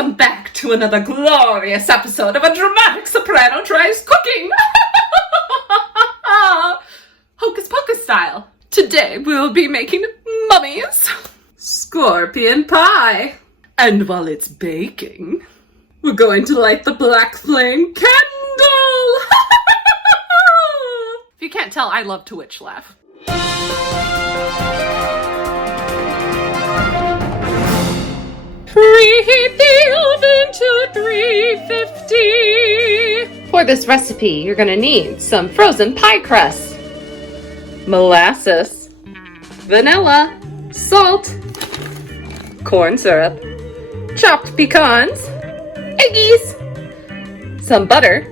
Welcome back to another glorious episode of A Dramatic Soprano Tries Cooking! Hocus Pocus style. Today we'll be making mummies, scorpion pie, and while it's baking, we're going to light the black flame candle! If you can't tell, I love to witch laugh. Preheat the oven to 350. For this recipe, you're gonna need some frozen pie crust, molasses, vanilla, salt, corn syrup, chopped pecans, eggies, some butter,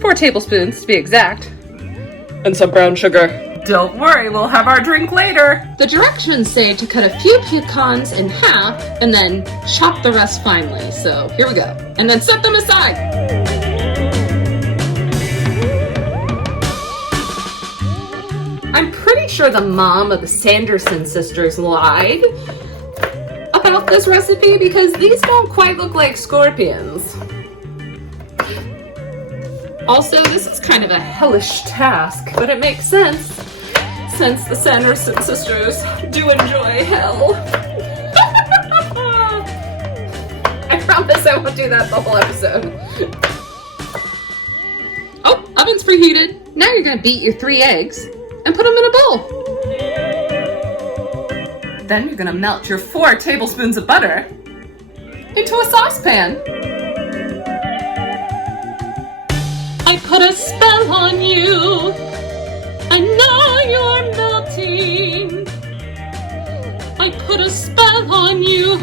4 tablespoons to be exact, and some brown sugar. Don't worry, we'll have our drink later. The directions say to cut a few pecans in half and then chop the rest finely. So here we go. And then set them aside. I'm pretty sure the mom of the Sanderson sisters lied about this recipe because these don't quite look like scorpions. Also, this is kind of a hellish task, but it makes sense since the Sanderson sisters do enjoy hell. I promise I won't do that the whole episode. Oh, oven's preheated. Now you're gonna beat your 3 eggs and put them in a bowl. Then you're gonna melt your 4 tablespoons of butter into a saucepan. I put a spell on you, and now you're melting. I put a spell on you,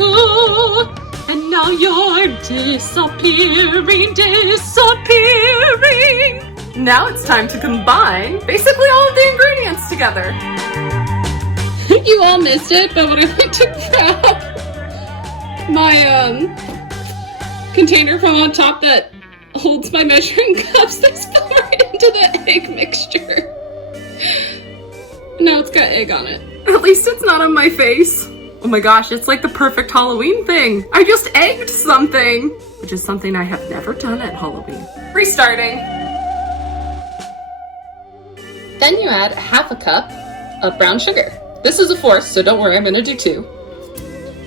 and now you're disappearing. Now it's time to combine basically all of the ingredients together. You all missed it, but when I went to grab my container from on top that holds my measuring cups, they spilled right into the egg mixture. Now it's got egg on it. At least it's not on my face. Oh my gosh, it's like the perfect Halloween thing. I just egged something, which is something I have never done at Halloween. Restarting. Then you add 1/2 cup of brown sugar. This is a force, so don't worry, I'm gonna do 2.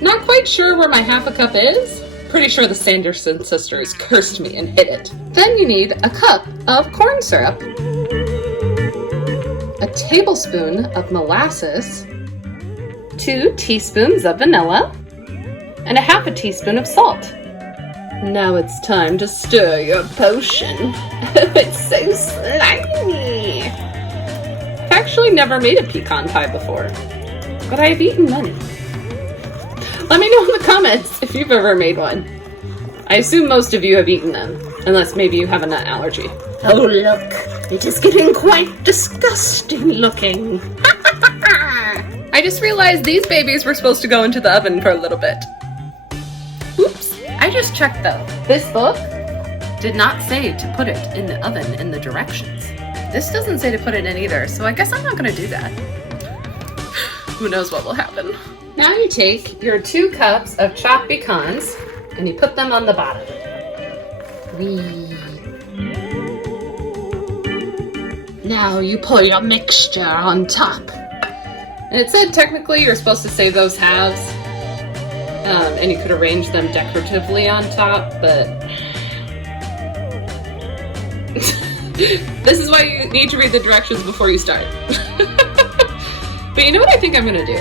Not quite sure where my 1/2 cup is. Pretty sure the Sanderson sisters cursed me and hid it. Then you need a cup of corn syrup, a tablespoon of molasses, 2 teaspoons of vanilla, and 1/2 teaspoon of salt. Now it's time to stir your potion. It's so slimy. I've actually never made a pecan pie before, but I've eaten many. Let me know in the comments if you've ever made one. I assume most of you have eaten them, unless maybe you have a nut allergy. Oh look, it is getting quite disgusting looking. I just realized these babies were supposed to go into the oven for a little bit. Oops, I just checked though. This book did not say to put it in the oven in the directions. This doesn't say to put it in either, so I guess I'm not gonna do that. Who knows what will happen. Now you take your 2 cups of chopped pecans and you put them on the bottom. Now you pour your mixture on top. And it said technically you're supposed to save those halves, and you could arrange them decoratively on top, but this is why you need to read the directions before you start. But you know what I think I'm gonna do?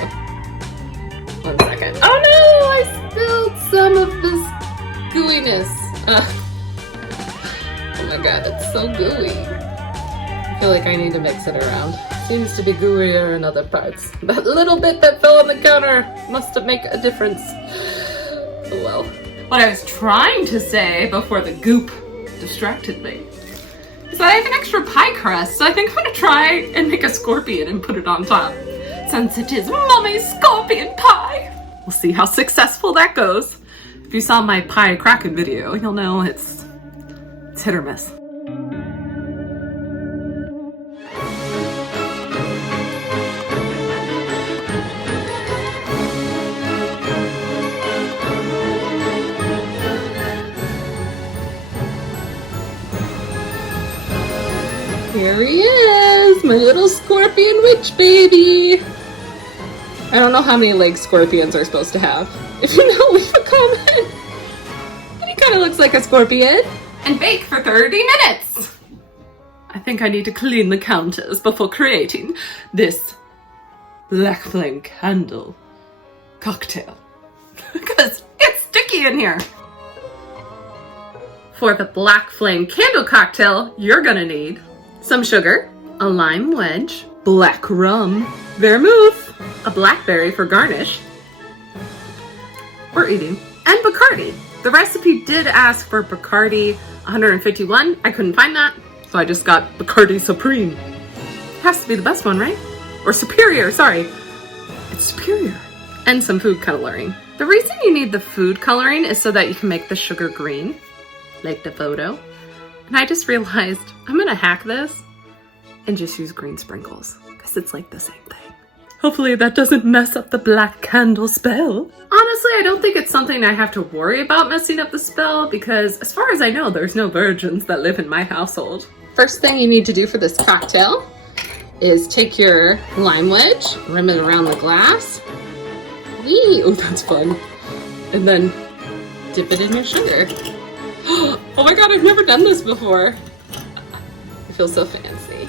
One second. Oh no! I spilled some of this gooiness. Oh my god, it's so gooey. I feel like I need to mix it around. Seems to be gooier in other parts. That little bit that fell on the counter must have made a difference. Oh well. What I was trying to say before the goop distracted me is that I have an extra pie crust, so I think I'm gonna try and make a scorpion and put it on top. Since it is Mommy's scorpion pie. We'll see how successful that goes. If you saw my pie cracking video, you'll know it's hit or miss. Here he is, my little scorpion witch baby. I don't know how many legs scorpions are supposed to have. If you know, leave a comment. But he kind of looks like a scorpion. And bake for 30 minutes. I think I need to clean the counters before creating this black flame candle cocktail. Because it's sticky in here. For the black flame candle cocktail, you're gonna need some sugar, a lime wedge, black rum, vermouth, a blackberry for garnish, or eating, and Bacardi. The recipe did ask for Bacardi 151. I couldn't find that, so I just got Bacardi Supreme. It has to be the best one, right? Or Superior, sorry. It's Superior. And some food coloring. The reason you need the food coloring is so that you can make the sugar green, like the photo. And I just realized I'm gonna hack this and just use green sprinkles, because it's like the same thing. Hopefully that doesn't mess up the black candle spell. Honestly, I don't think it's something I have to worry about messing up the spell, because as far as I know, there's no virgins that live in my household. First thing you need to do for this cocktail is take your lime wedge, rim it around the glass. Whee! Oh, that's fun. And then dip it in your sugar. Oh my god, I've never done this before. I feel so fancy.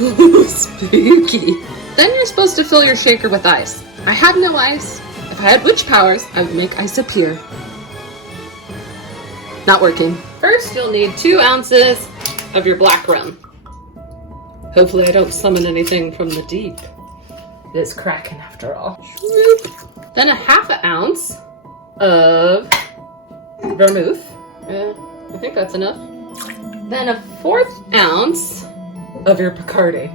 Ooh, spooky. Then you're supposed to fill your shaker with ice. I have no ice. If I had witch powers, I would make ice appear. Not working. First, you'll need 2 ounces of your black rum. Hopefully I don't summon anything from the deep. It is cracking after all. Then a ½ ounce of vermouth. I think that's enough. Then a 1/4 ounce of your Bacardi.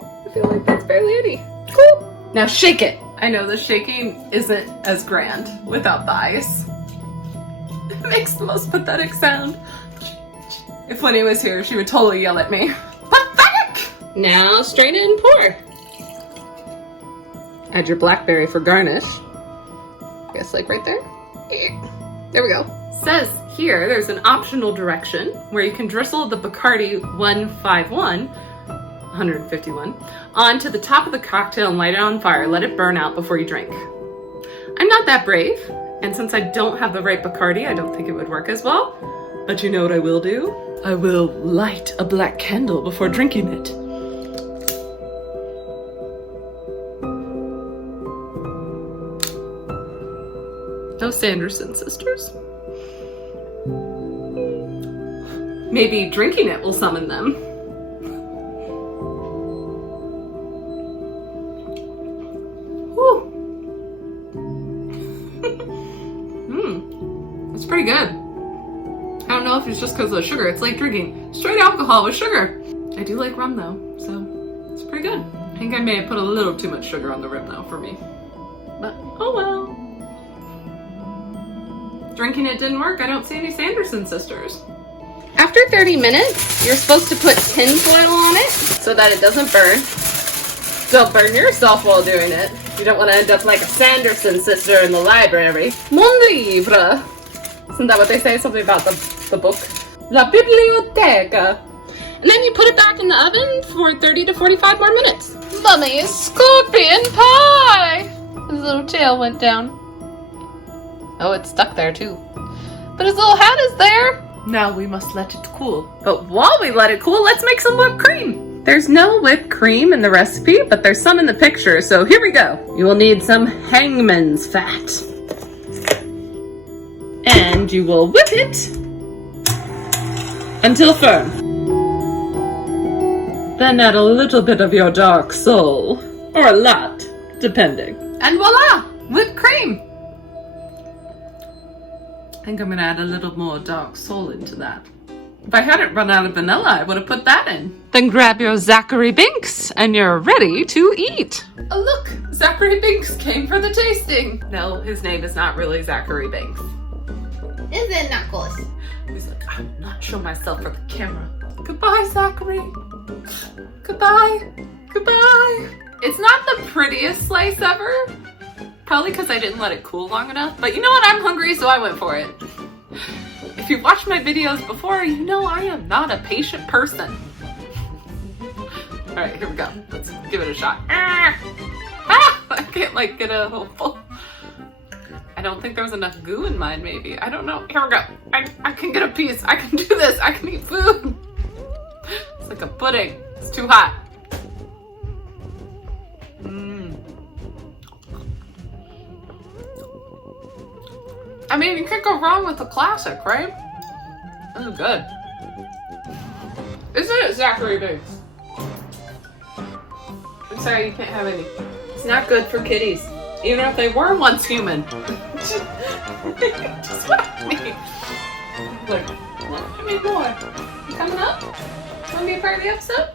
I feel like that's barely any. Cool. Now shake it. I know the shaking isn't as grand without the ice. It makes the most pathetic sound. If Winnie was here, she would totally yell at me. Pathetic! Now strain it and pour. Add your blackberry for garnish. I guess like right there. There we go. Says here there's an optional direction where you can drizzle the Bacardi 151 onto the top of the cocktail and light it on fire. Let it burn out before you drink. I'm not that brave, and since I don't have the right Bacardi, I don't think it would work as well. But you know what I will do? I will light a black candle before drinking it. No Sanderson sisters? Maybe drinking it will summon them. Whew. That's pretty good. I don't know if it's just because of the sugar. It's like drinking straight alcohol with sugar. I do like rum though, so it's pretty good. I think I may have put a little too much sugar on the rim though for me. But oh well. Drinking it didn't work. I don't see any Sanderson sisters. After 30 minutes, you're supposed to put tinfoil on it so that it doesn't burn. Don't burn yourself while doing it. You don't want to end up like a Sanderson sister in the library. Mon livre. Isn't that what they say? Something about the book? La biblioteca. And then you put it back in the oven for 30 to 45 more minutes. Mummy's scorpion pie! His little tail went down. Oh, it's stuck there too. But his little hat is there. Now we must let it cool. But while we let it cool, let's make some whipped cream. There's no whipped cream in the recipe, but there's some in the picture, so here we go. You will need some hangman's fat. And you will whip it until firm. Then add a little bit of your dark soul, or a lot, depending. And voila, whipped cream. I think I'm gonna add a little more dark soul into that. If I hadn't run out of vanilla, I would have put that in. Then grab your Zachary Binks and you're ready to eat. Oh look, Zachary Binks came for the tasting. No, his name is not really Zachary Binks. Is it Knuckles? He's like, I will not show myself for the camera. Goodbye, Zachary. Goodbye. Goodbye. It's not the prettiest slice ever. Probably because I didn't let it cool long enough. But you know what? I'm hungry, so I went for it. If If you've watched my videos before, you know I am not a patient person. Alright, here we go. Let's give it a shot. I can't like get a whole full. I don't think there was enough goo in mine, maybe. I don't know. Here we go. I can get a piece. I can do this. I can eat food. It's like a pudding. It's too hot. I mean, you can't go wrong with a classic, right? This is good. Isn't it, Zachary Biggs? I'm sorry, you can't have any. It's not good for kitties. Even if they were once human. Just let me. Like, let me boy. You coming up? Want to be a part of the episode?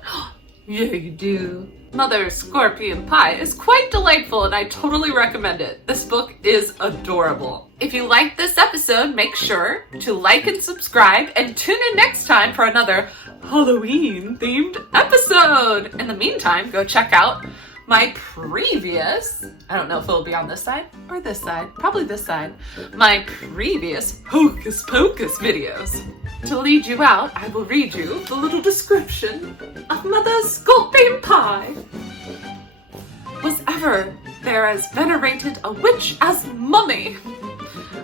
Yeah, you do. Mother's Scorpion Pie is quite delightful and I totally recommend it. This book is adorable. If you liked this episode, make sure to like and subscribe and tune in next time for another Halloween themed episode. In the meantime, go check out my previous, I don't know if it'll be on this side or this side, probably this side, my previous Hocus Pocus videos. To lead you out, I will read you the little description of Mother's Scorpion Pie. Was ever there as venerated a witch as Mummy?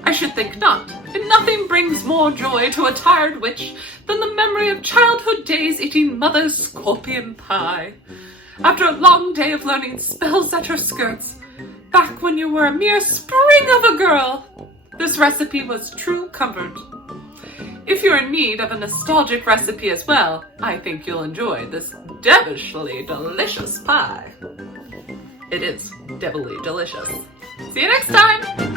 I should think not, and nothing brings more joy to a tired witch than the memory of childhood days eating Mother's Scorpion Pie. After a long day of learning spells at her skirts, back when you were a mere spring of a girl, this recipe was true comfort. If you're in need of a nostalgic recipe as well, I think you'll enjoy this devilishly delicious pie. It is devilly delicious. See you next time!